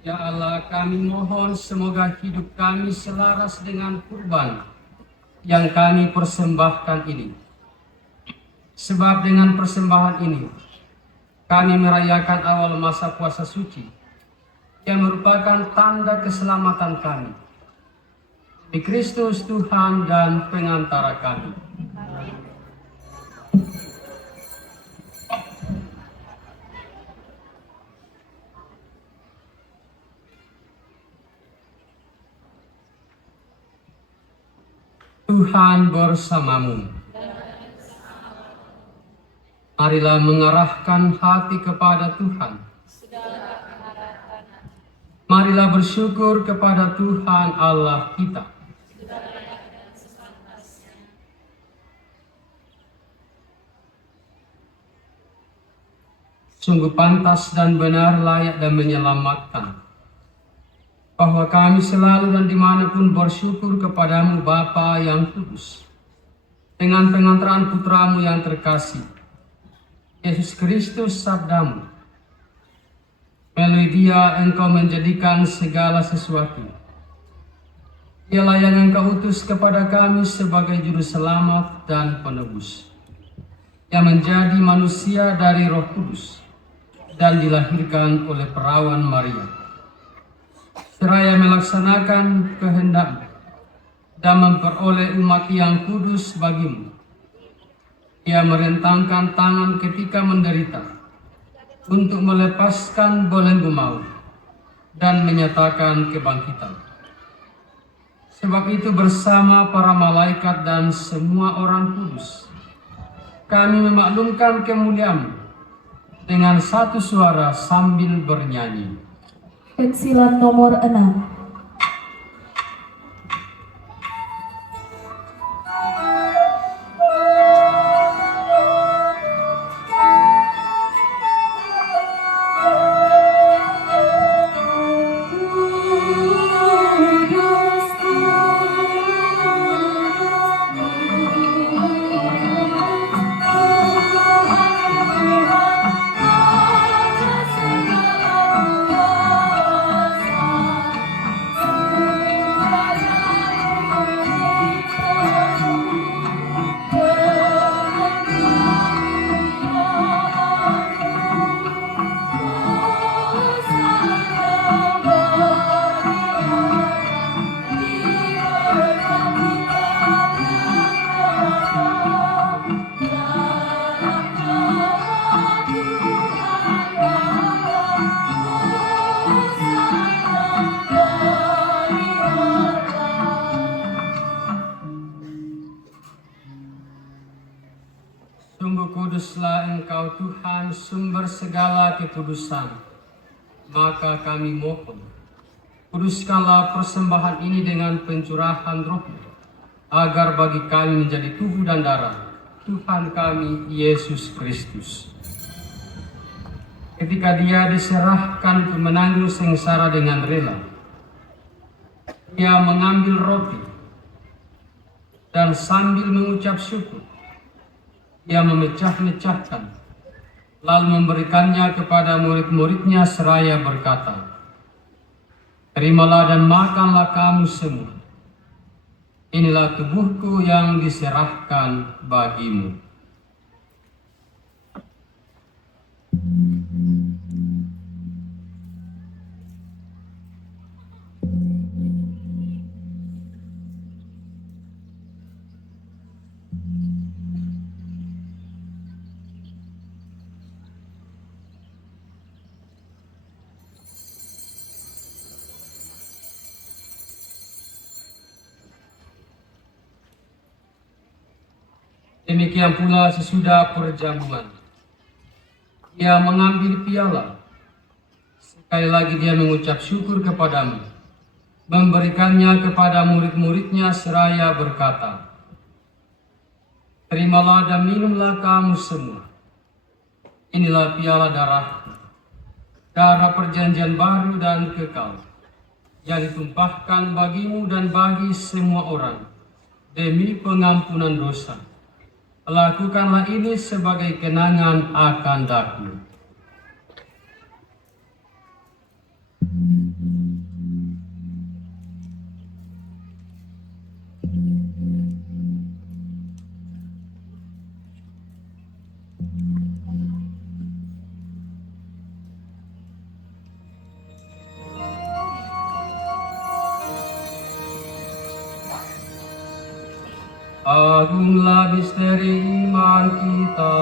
Ya Allah, kami mohon semoga hidup kami selaras dengan kurban yang kami persembahkan ini. Sebab dengan persembahan ini, kami merayakan awal masa puasa suci, yang merupakan tanda keselamatan kami. Di Kristus Tuhan dan pengantara kami. Tuhan bersamamu. Marilah mengarahkan hati kepada Tuhan. Marilah bersyukur kepada Tuhan Allah kita. Sungguh pantas dan benar, layak dan menyelamatkan, bahwa kami selalu dan dimanapun bersyukur kepadamu Bapa yang kudus, dengan pengantaran putramu yang terkasih, Yesus Kristus sabdamu. Melalui dia engkau menjadikan segala sesuatu. Dialah yang engkau utus kepada kami sebagai juru selamat dan penebus, yang menjadi manusia dari Roh Kudus dan dilahirkan oleh perawan Maria, seraya melaksanakan kehendak dan memperoleh umat yang kudus bagimu. Ia merentangkan tangan ketika menderita untuk melepaskan belenggu maut dan menyatakan kebangkitan. Sebab itu bersama para malaikat dan semua orang kudus, kami memaklumkan kemuliaan dengan satu suara sambil bernyanyi. Pensilan nomor 6. Sungguh kuduslah Engkau Tuhan, sumber segala kekudusan. Maka kami mohon, kuduskanlah persembahan ini dengan pencurahan Roh-Mu, agar bagi kami menjadi tubuh dan darah Tuhan kami Yesus Kristus. Ketika dia diserahkan untuk menanggung sengsara dengan rela, dia mengambil roti dan sambil mengucap syukur, ia memecah-mecahkan, lalu memberikannya kepada murid-muridnya seraya berkata, "Terimalah dan makanlah kamu semua. Inilah tubuhku yang diserahkan bagimu." Demikian pula sesudah perjamuan, ia mengambil piala. Sekali lagi dia mengucap syukur kepadamu, memberikannya kepada murid-muridnya seraya berkata, "Terimalah dan minumlah kamu semua. Inilah piala darahku, darah perjanjian baru dan kekal, yang ditumpahkan bagimu dan bagi semua orang demi pengampunan dosa. Lakukanlah ini sebagai kenangan akan daku." agunglah misteri iman kita.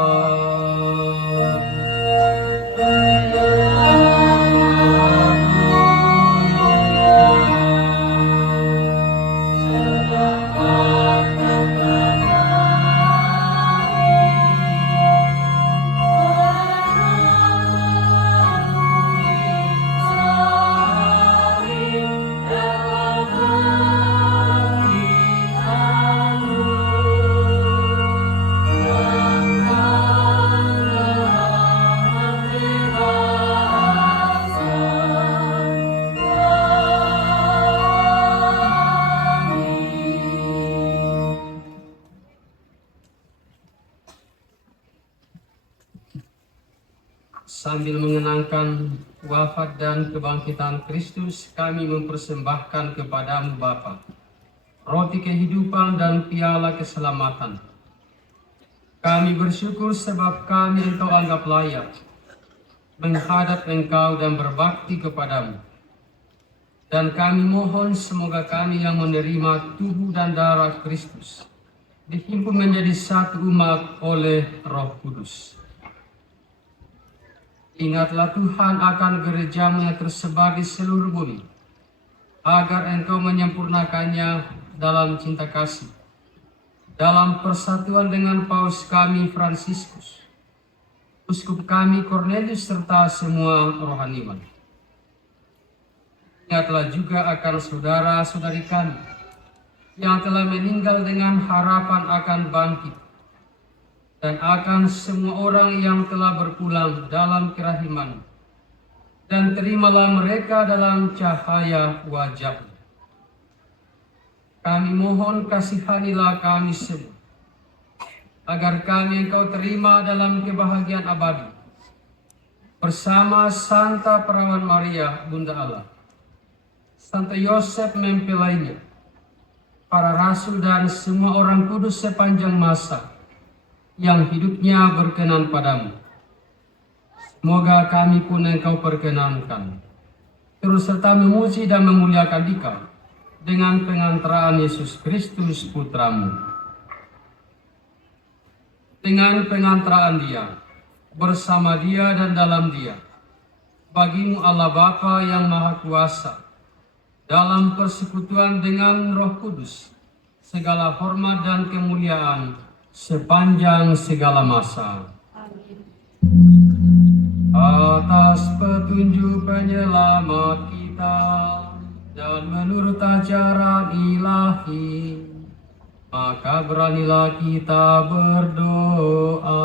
Sambil mengenangkan wafat dan kebangkitan Kristus, kami mempersembahkan kepadamu Bapa roti kehidupan dan piala keselamatan. Kami bersyukur sebab kami Engkau anggap layak menghadap Engkau dan berbakti kepadamu. Dan kami mohon semoga kami yang menerima tubuh dan darah Kristus dihimpun menjadi satu umat oleh Roh Kudus. Ingatlah Tuhan akan gerejamu yang tersebar di seluruh bumi, agar Engkau menyempurnakannya dalam cinta kasih, dalam persatuan dengan Paus kami Fransiskus, Uskup kami Cornelius, serta semua rohaniwan. Ingatlah juga akan saudara-saudari kami yang telah meninggal dengan harapan akan bangkit, dan akan semua orang yang telah berpulang dalam kerahiman, dan terimalah mereka dalam cahaya wajah. Kami mohon kasihanilah kami semua, agar kami Engkau terima dalam kebahagiaan abadi, bersama Santa Perawan Maria, Bunda Allah, Santo Yosef mempelainya, para rasul dan semua orang kudus sepanjang masa yang hidupnya berkenan padamu. Semoga kami pun Engkau perkenankan, terus serta memuji dan memuliakan Dikau dengan pengantaraan Yesus Kristus Putramu. Dengan pengantaraan Dia, bersama Dia dan dalam Dia, bagimu Allah Bapa yang Maha Kuasa, dalam persekutuan dengan Roh Kudus, segala hormat dan kemuliaan sepanjang segala masa. Atas petunjuk penyelamat kita dan menurut ajaran ilahi, maka beranilah kita berdoa.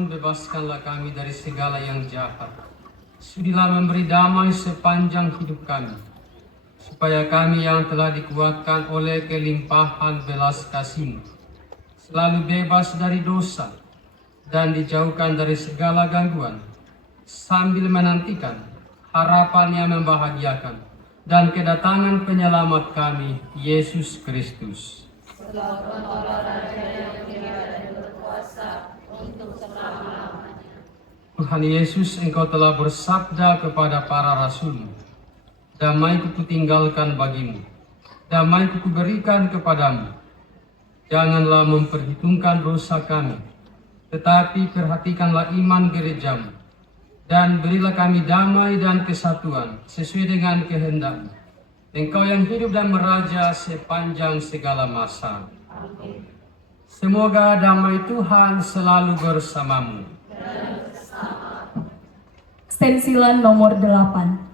Bebaskanlah kami dari segala yang jahat. Sudilah memberi damai sepanjang hidup kami, supaya kami yang telah dikuatkan oleh kelimpahan belas kasih-Mu selalu bebas dari dosa dan dijauhkan dari segala gangguan, sambil menantikan harapan yang membahagiakan, dan kedatangan penyelamat kami, Yesus Kristus. Tuhan Yesus, Engkau telah bersabda kepada para rasul-Mu, damai-Ku kutinggalkan bagimu, damai-Ku kuberikan kepadamu. Janganlah memperhitungkan dosa kami, tetapi perhatikanlah iman gerejamu, dan berilah kami damai dan kesatuan sesuai dengan kehendak-Mu. Engkau yang hidup dan meraja sepanjang segala masa. Semoga damai Tuhan selalu bersamamu. Stensilan nomor 8.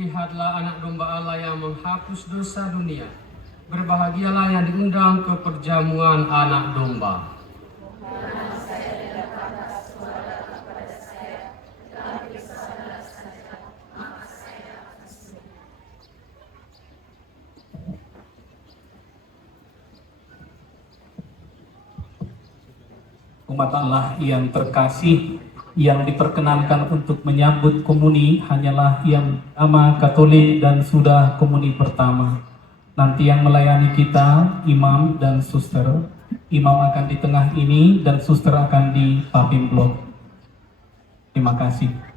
Lihatlah anak domba Allah yang menghapus dosa dunia. Berbahagialah yang diundang ke perjamuan anak domba. Umat Allah yang terkasih, yang diperkenankan untuk menyambut komuni hanyalah yang pertama Katolik dan sudah komuni pertama. Nanti yang melayani kita, imam dan suster. Imam akan di tengah ini dan suster akan di papim blok. Terima kasih.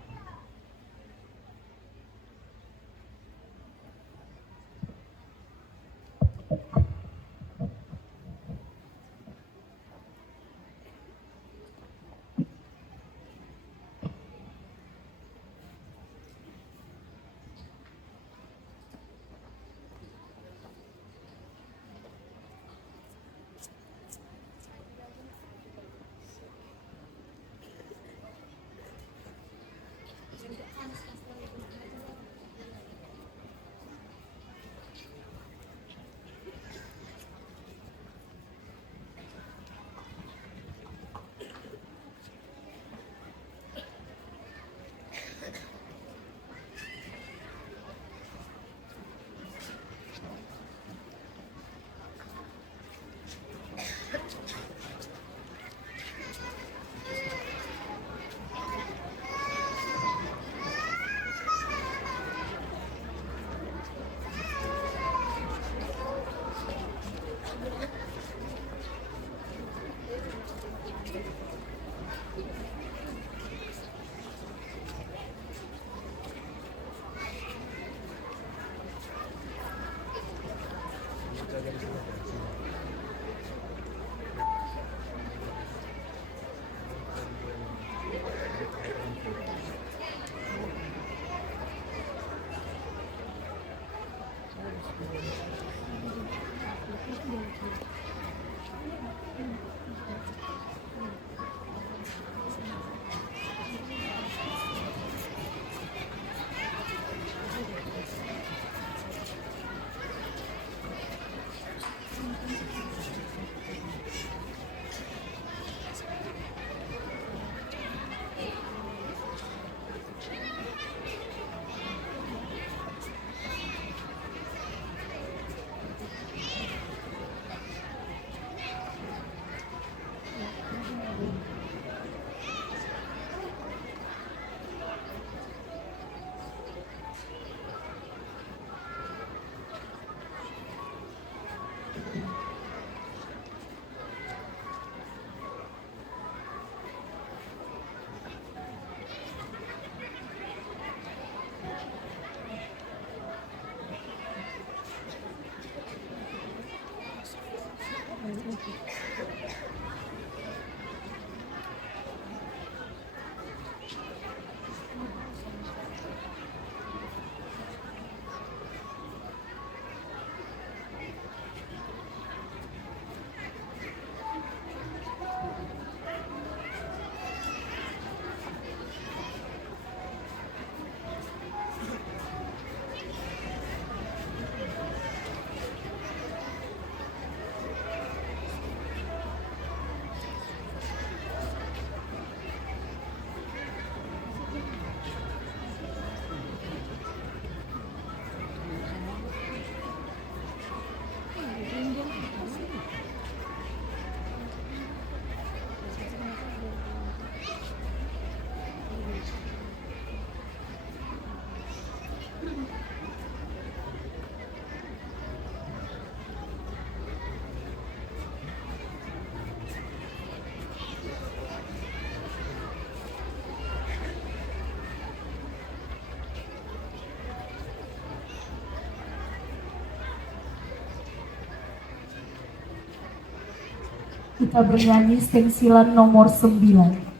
Kita bernyanyi stensilan nomor 9.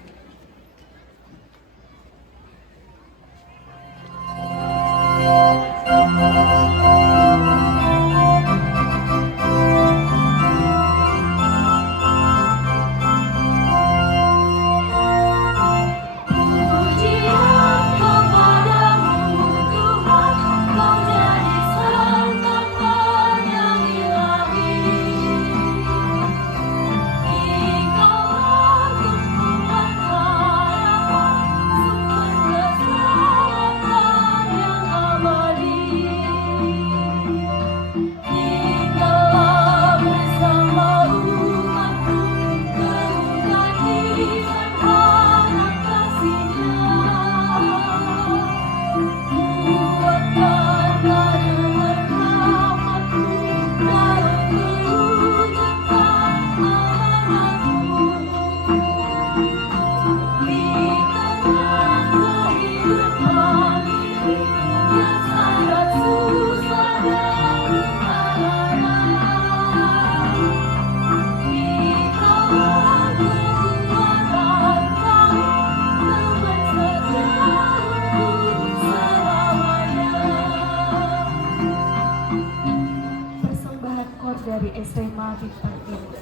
Persembahan kor dari SMA Bintang Timur.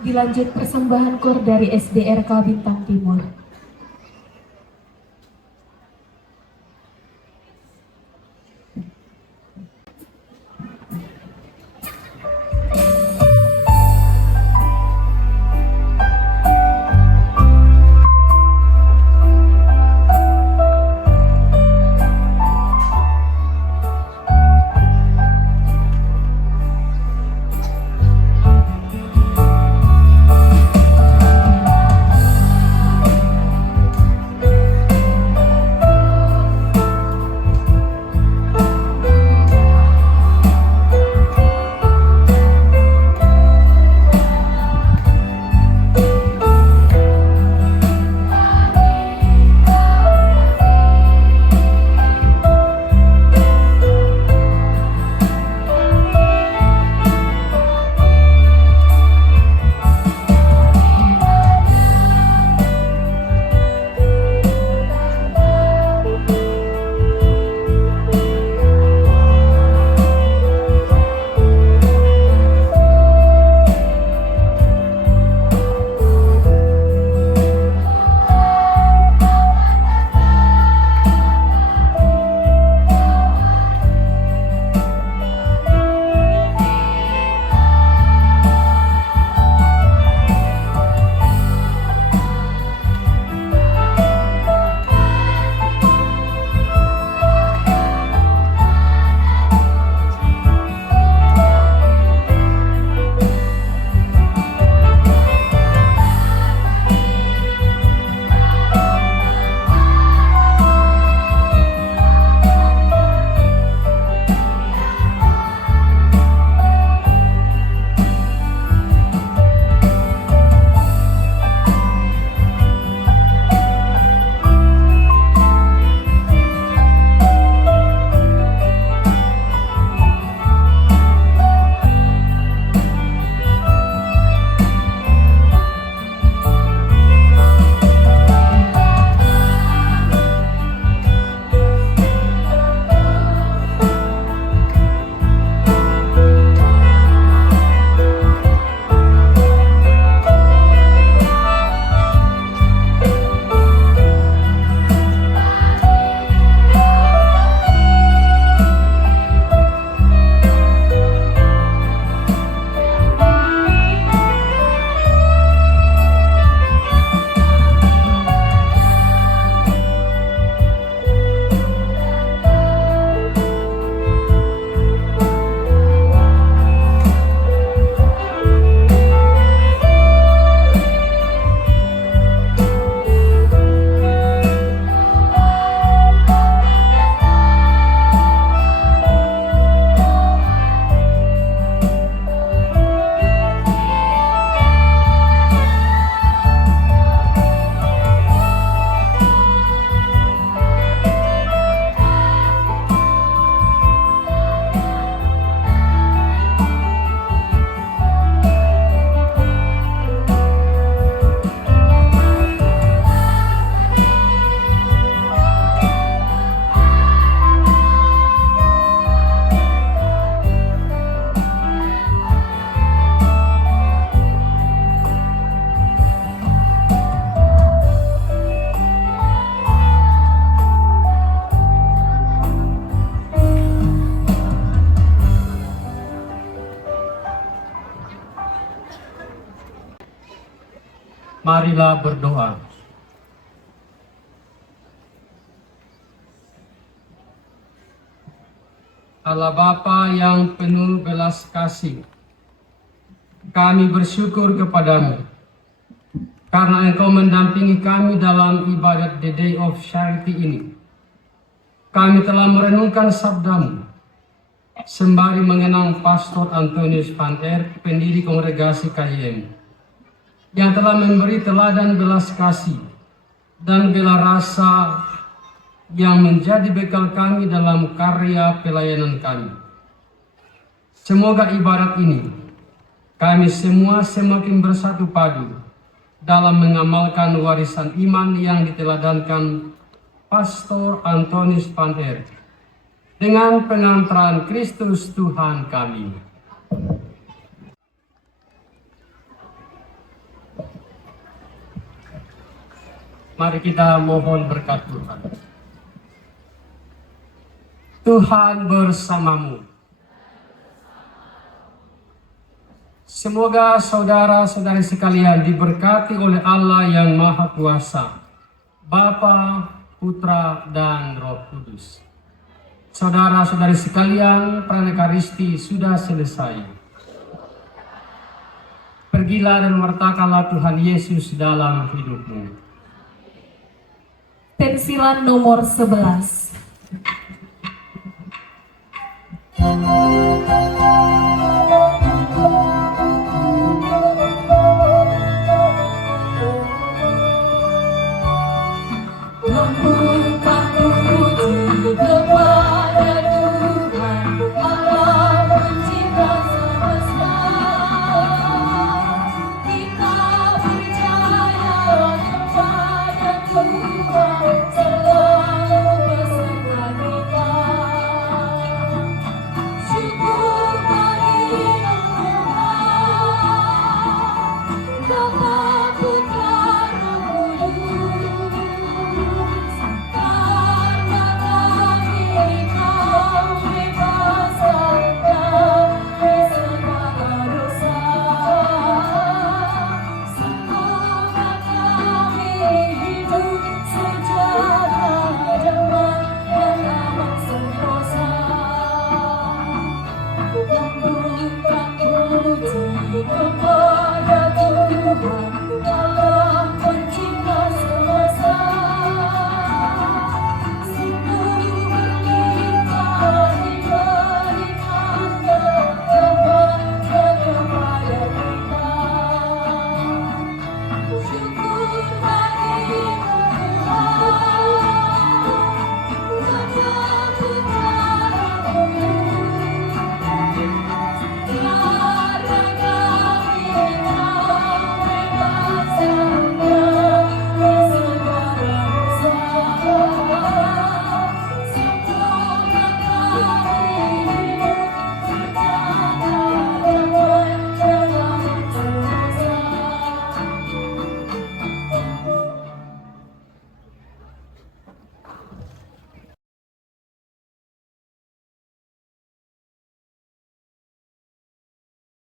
Dilanjut persembahan kor dari SDRK Bintang Timur. Marilah berdoa. Allah Bapa yang penuh belas kasih, kami bersyukur kepadamu karena Engkau mendampingi kami dalam ibadat The Day of Charity ini. Kami telah merenungkan sabdamu sembari mengenang Pastor Antonius van Erck, pendiri kongregasi KYM, yang telah memberi teladan belas kasih dan bela rasa yang menjadi bekal kami dalam karya pelayanan kami. Semoga ibadat ini kami semua semakin bersatu padu dalam mengamalkan warisan iman yang diteladankan Pastor Antonius van Erck dengan pengantaran Kristus Tuhan kami. Mari kita mohon berkat Tuhan. Tuhan bersamamu. Semoga saudara-saudari sekalian diberkati oleh Allah yang Maha Kuasa, Bapa, Putra, dan Roh Kudus. Saudara-saudari sekalian, pranekaristi sudah selesai. Pergilah dan wartakanlah Tuhan Yesus dalam hidupmu. Pensilan nomor 11. Membuka puji kepada Tuhan Allah pencipta semesta. Kita percaya kepada Tuhan selalu beserta kita. Syukur bagi Tuhan, Bapa, Putra, Roh Kudus. Karena kami kau bebaskan dari segala dosa. Semoga kami hidup sejahtera, damai dan aman sentosa.